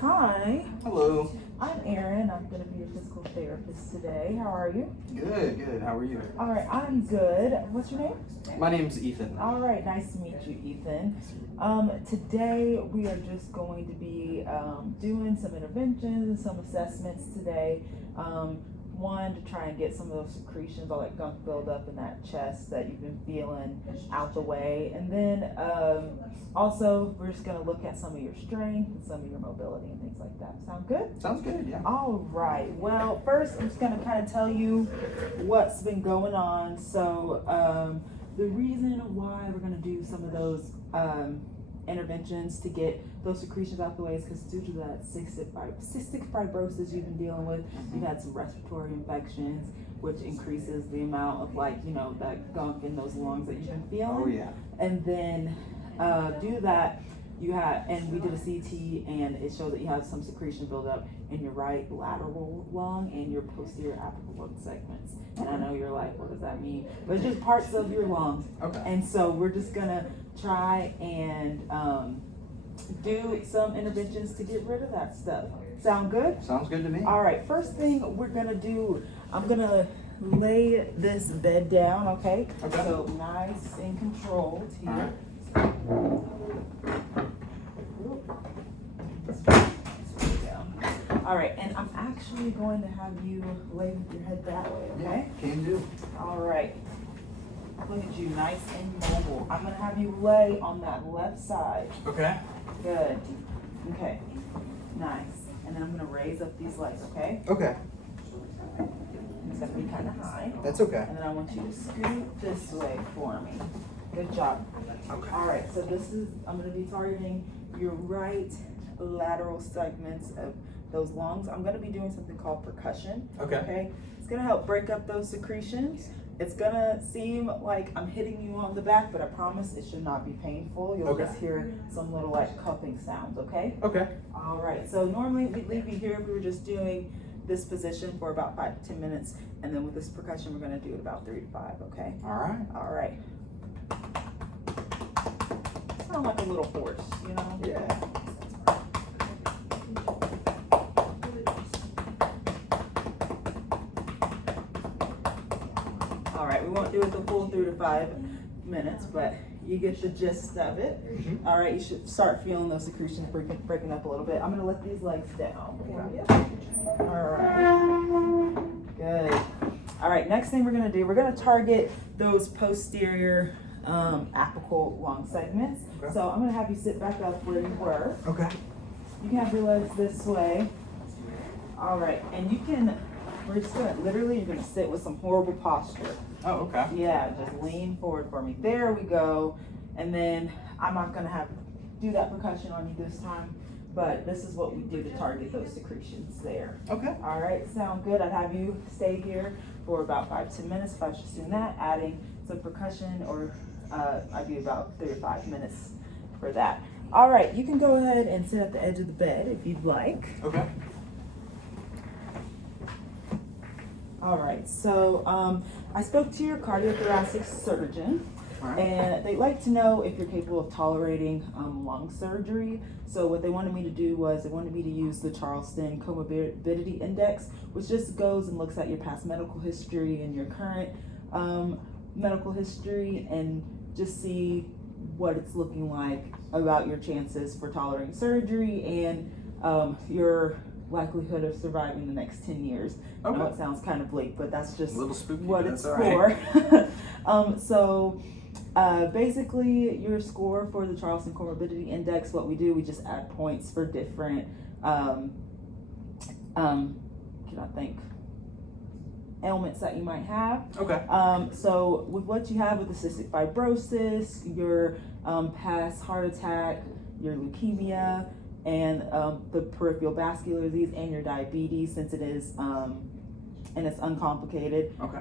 Hi, Hello. I'm Erin. I'm going to be your physical therapist today. How are you? Good. How are you? All right, I'm good. What's your name? My name's Ethan. All right, nice to meet you, Ethan. Today we are just going to be doing some interventions and some assessments today. One, to try and get some of those secretions, all that gunk buildup in that chest that you've been feeling out the way. And then also, we're just going to look at some of your strength and some of your mobility and things like that. Sound good? Sounds good, yeah. All right. Well, first, I'm just going to kind of tell you what's been going on. So, the reason why we're going to do some of those interventions to get those secretions out the way is because due to that cystic fibrosis you've been dealing with, you've had some respiratory infections, which increases the amount of that gunk in those lungs that you've been feeling. Oh yeah. And then due to that, and we did a CT and it showed that you have some secretion buildup in your right lateral lung and your posterior apical lung segments. And I know you're like, what does that mean? But it's just parts of your lungs. Okay. And so we're just gonna try and do some interventions to get rid of that stuff. Sound good? Sounds good to me. All right, first thing we're gonna do, I'm gonna lay this bed down, okay? Okay. So nice and controlled here. All right. All right, and I'm actually going to have you lay with your head that way, okay? Yeah, can do. All right. Look at you, nice and mobile. I'm gonna have you lay on that left side. Okay. Good. Okay. Nice. And then I'm gonna raise up these legs, okay? Okay. It's gonna be kind of high. That's okay. And then I want you to scoot this way for me. Good job. Okay. All right, so I'm gonna be targeting your right lateral segments of those lungs. I'm gonna be doing something called percussion. Okay. It's gonna help break up those secretions. It's gonna seem like I'm hitting you on the back, but I promise it should not be painful. You'll Okay. just hear some little cupping sounds, okay? Okay. All right, so normally we'd leave you here if we were just doing this position for about 5 to 10 minutes, and then with this percussion, we're gonna do it about 3 to 5, okay? All right. All right. Sound like a little horse, you know? Yeah. All right, we won't do it the full 3 to 5 minutes, but you get the gist of it. Mm-hmm. All right, you should start feeling those secretions breaking up a little bit. I'm gonna let these legs down. All right, good. All right, next thing we're gonna do, we're gonna target those posterior apical lung segments. Okay. So I'm gonna have you sit back up where you were. Okay. You can have your legs this way. All right, and we're just gonna, you're gonna sit with some horrible posture. Oh, okay. Yeah, just lean forward for me. There we go. And then I'm not gonna do that percussion on you this time, but this is what we do to target those secretions there. Okay. All right, sound good? I'd have you stay here for about 5 to 10 minutes. If I was just doing that, adding some percussion, or I do about 3 or 5 minutes for that. All right, you can go ahead and sit at the edge of the bed if you'd like. Okay. All right, so I spoke to your cardiothoracic surgeon, All right. and they'd like to know if you're capable of tolerating lung surgery. So what they wanted me to do was they wanted me to use the Charleston Comorbidity Index, which just goes and looks at your past medical history and your current medical history, and just see what it's looking like about your chances for tolerating surgery and your likelihood of surviving the next 10 years. Okay. I know it sounds kind of bleak, but that's just A little spooky, what but it's that's all right. for. Basically your score for the Charleston Comorbidity Index, what we do, we just add points for different, ailments that you might have. Okay. So with what you have with the cystic fibrosis, your past heart attack, your leukemia, and the peripheral vascular disease, and your diabetes, since it is and it's uncomplicated. Okay.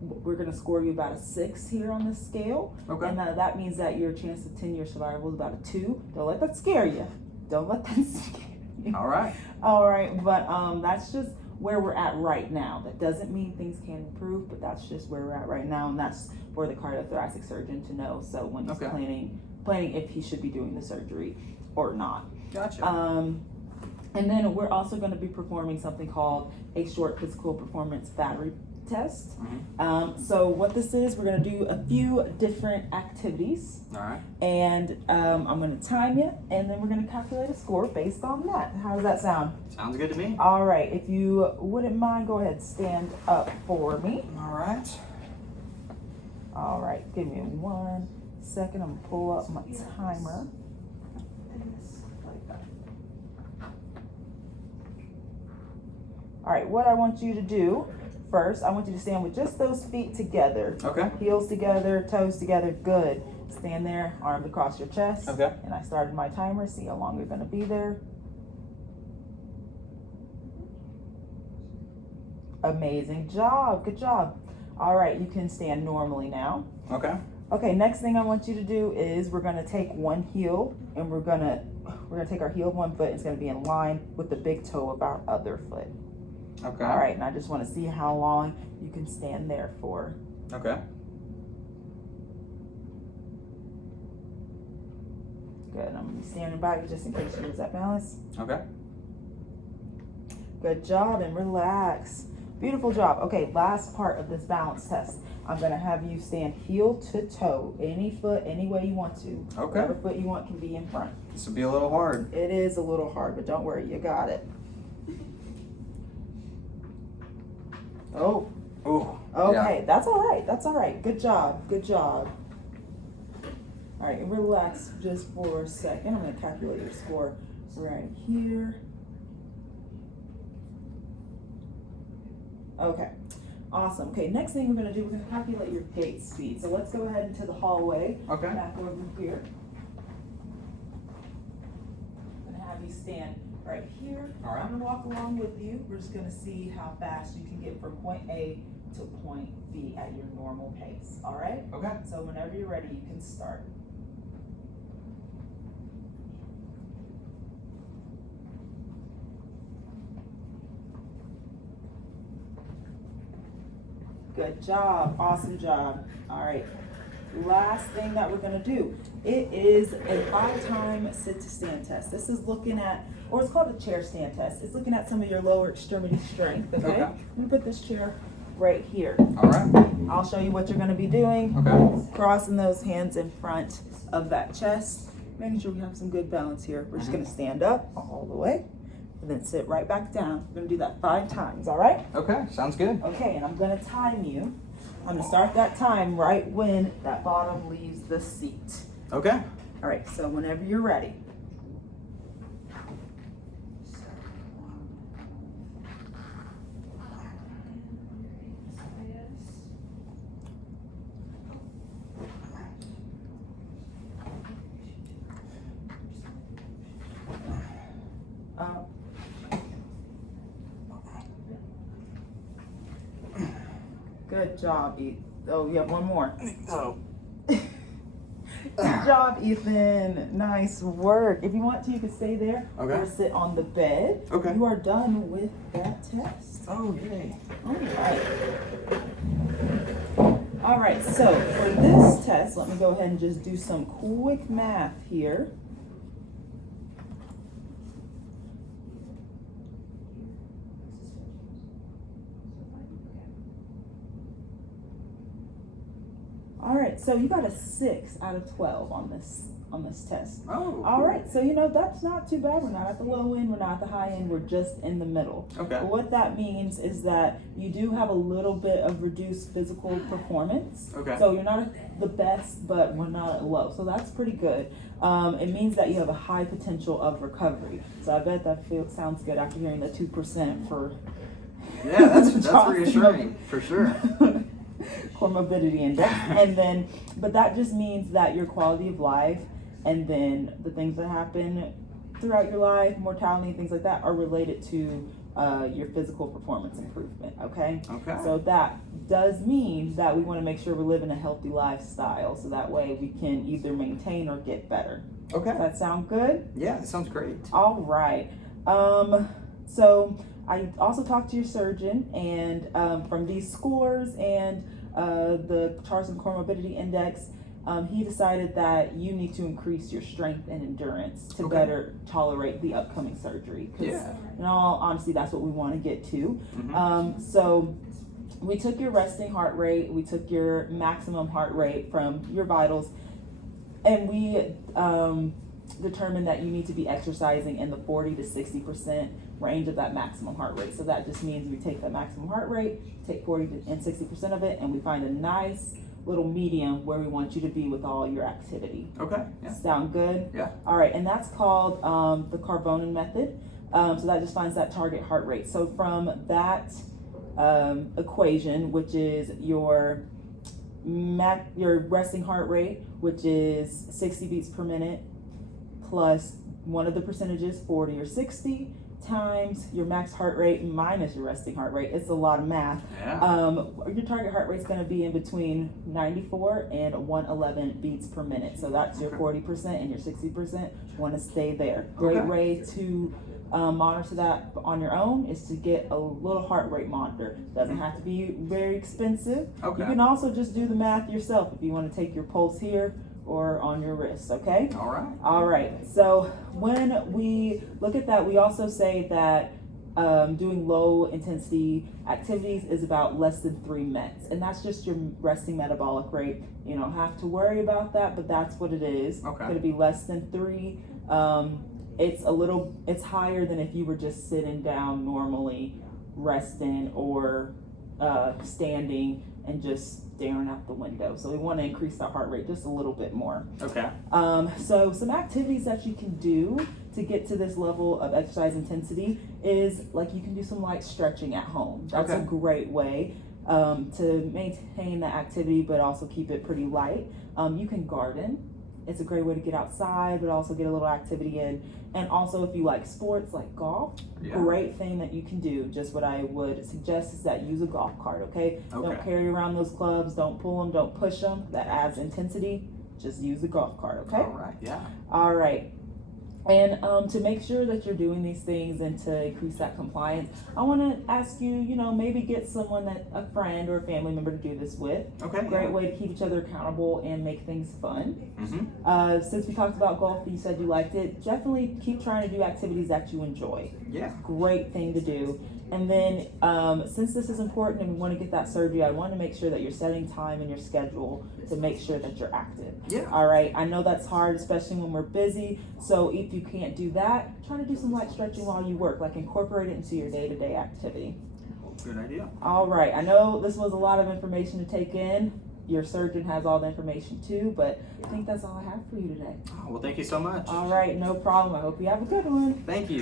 We're going to score you about a 6 here on the scale. Okay. And that means that your chance of 10-year survival is about a 2. Don't let that scare you. Don't let that scare you. All right. All right, but that's just where we're at right now. That doesn't mean things can't improve, but that's just where we're at right now, and that's for the cardiothoracic surgeon to know. So when he's planning if he should be doing the surgery or not. Gotcha. And then we're also going to be performing something called a short physical performance battery test. So what this is, we're going to do a few different activities. All right. And I'm going to time you, and then we're going to calculate a score based on that. How does that sound? Sounds good to me. All right. If you wouldn't mind, go ahead and stand up for me. All right. All right. Give me 1 second. I'm going to pull up my timer. All right, what I want you to do first, I want you to stand with just those feet together. Okay. Heels together, toes together, good. Stand there, arms across your chest. Okay. And I started my timer, see how long you're gonna be there. Amazing job, good job. All right, you can stand normally now. Okay. Okay, next thing I want you to do is we're gonna take one heel and we're gonna take our heel of one foot. It's gonna be in line with the big toe of our other foot. Okay. All right, and I just want to see how long you can stand there for. Okay. Good, I'm gonna be standing by you just in case you lose that balance. Okay. Good job, and relax. Beautiful job. Okay, last part of this balance test. I'm gonna have you stand heel to toe, any foot, any way you want to. Okay. Whatever foot you want can be in front. This will be a little hard. It is a little hard, but don't worry, you got it. Oh. Ooh. Okay, Yeah. that's all right. That's all right. Good job. Good job. All right, relax just for a second. I'm going to calculate your score right here. Okay, awesome. Okay, next thing we're going to do, we're going to calculate your gait speed. So let's go ahead into the hallway. Okay. Back over here. I'm going to have you stand right here. All right. I'm going to walk along with you. We're just going to see how fast you can get from point A to point B at your normal pace. All right? Okay. So whenever you're ready, you can start. Good job. Awesome job. All right. Last thing that we're going to do, it is a 5-time sit to stand test. This is looking at, or it's called a chair stand test. It's looking at some of your lower extremity strength, okay? Okay. I'm going to put this chair right here. All right. I'll show you what you're going to be doing. Okay. Crossing those hands in front of that chest. Making sure we have some good balance here. We're just going to stand up all the way and then sit right back down. We're going to do that 5 times, all right? Okay. Sounds good. Okay, and I'm going to time you. I'm going to start that time right when that bottom leaves the seat. Okay. All right, so whenever you're ready. Good job, Ethan. Oh, you have one more. Oh. Good job, Ethan. Nice work. If you want to, you can stay there Okay. or sit on the bed. Okay. You are done with that test. Oh, yay. All right. All right, so for this test, let me go ahead and just do some quick math here. All right, so you got a 6 out of 12 on this test. Oh. All right, so you know that's not too bad. We're not at the low end, we're not at the high end, we're just in the middle. Okay. But what that means is that you do have a little bit of reduced physical performance. Okay. So you're not at the best, but we're not at low. So that's pretty good. It means that you have a high potential of recovery. So I bet that sounds good after hearing the 2% for. Yeah, that's reassuring for sure. Core morbidity index. And then, but that just means that your quality of life and then the things that happen throughout your life, mortality, things like that, are related to your physical performance improvement, okay? Okay. So that does mean that we want to make sure we're living a healthy lifestyle so that way we can either maintain or get better. Okay. Does that sound good? Yeah, that sounds great. All right. So I also talked to your surgeon, and from these scores and the Charleston Core Morbidity Index, he decided that you need to increase your strength and endurance to better tolerate the upcoming surgery. Because in all honesty, that's what we want to get to. So we took your resting heart rate, we took your maximum heart rate from your vitals, and we determined that you need to be exercising in the 40 to 60% range of that maximum heart rate. So that just means we take the maximum heart rate, take 40 and 60% of it, and we find a nice little medium where we want you to be with all your activity. Okay. Yeah. Sound good? Yeah. All right, and that's called the Carbonin method. So that just finds that target heart rate. So from that equation, which is your resting heart rate, which is 60 beats per minute, plus one of the percentages, 40 or 60, times your max heart rate minus your resting heart rate. It's a lot of math. Yeah. Your target heart rate's going to be in between 94 and 111 beats per minute. So that's your 40% and your 60% want to stay there. Great way to monitor that on your own is to get a little heart rate monitor. Doesn't have to be very expensive. You can also just do the math yourself if you want to take your pulse here or on your wrist, okay? All right. So when we look at that, we also say that doing low intensity activities is about less than 3 mets, and that's just your resting metabolic rate. You don't have to worry about that, but that's what it is. It's going to be less than 3. It's higher than if you were just sitting down normally, resting, or standing and just staring out the window. So we want to increase that heart rate just a little bit more. So some activities that you can do to get to this level of exercise intensity is like you can do some light stretching at home. That's a great way to maintain the activity but also keep it pretty light. You can garden. It's a great way to get outside but also get a little activity in. And also if you like sports like golf, great thing that you can do. Just what I would suggest is that use a golf cart, okay? Don't carry around those clubs, don't pull them, don't push them. That adds intensity. Just use a golf cart, okay? All right. And to make sure that you're doing these things and to increase that compliance, I want to ask you, maybe get someone a friend or a family member to do this with. Great way to keep each other accountable and make things fun. Since we talked about golf, you said you liked it. Definitely keep trying to do activities that you enjoy. Great thing to do. And then since this is important and we want to get that surgery, I want to make sure that you're setting time in your schedule to make sure that you're active. All right. I know that's hard, especially when we're busy. So if you can't do that, try to do some light stretching while you work, like incorporate it into your day-to-day activity. Good idea. All right. I know this was a lot of information to take in. Your surgeon has all the information too, but I think that's all I have for you today. Well, thank you so much. All right. No problem. I hope you have a good one. Thank you.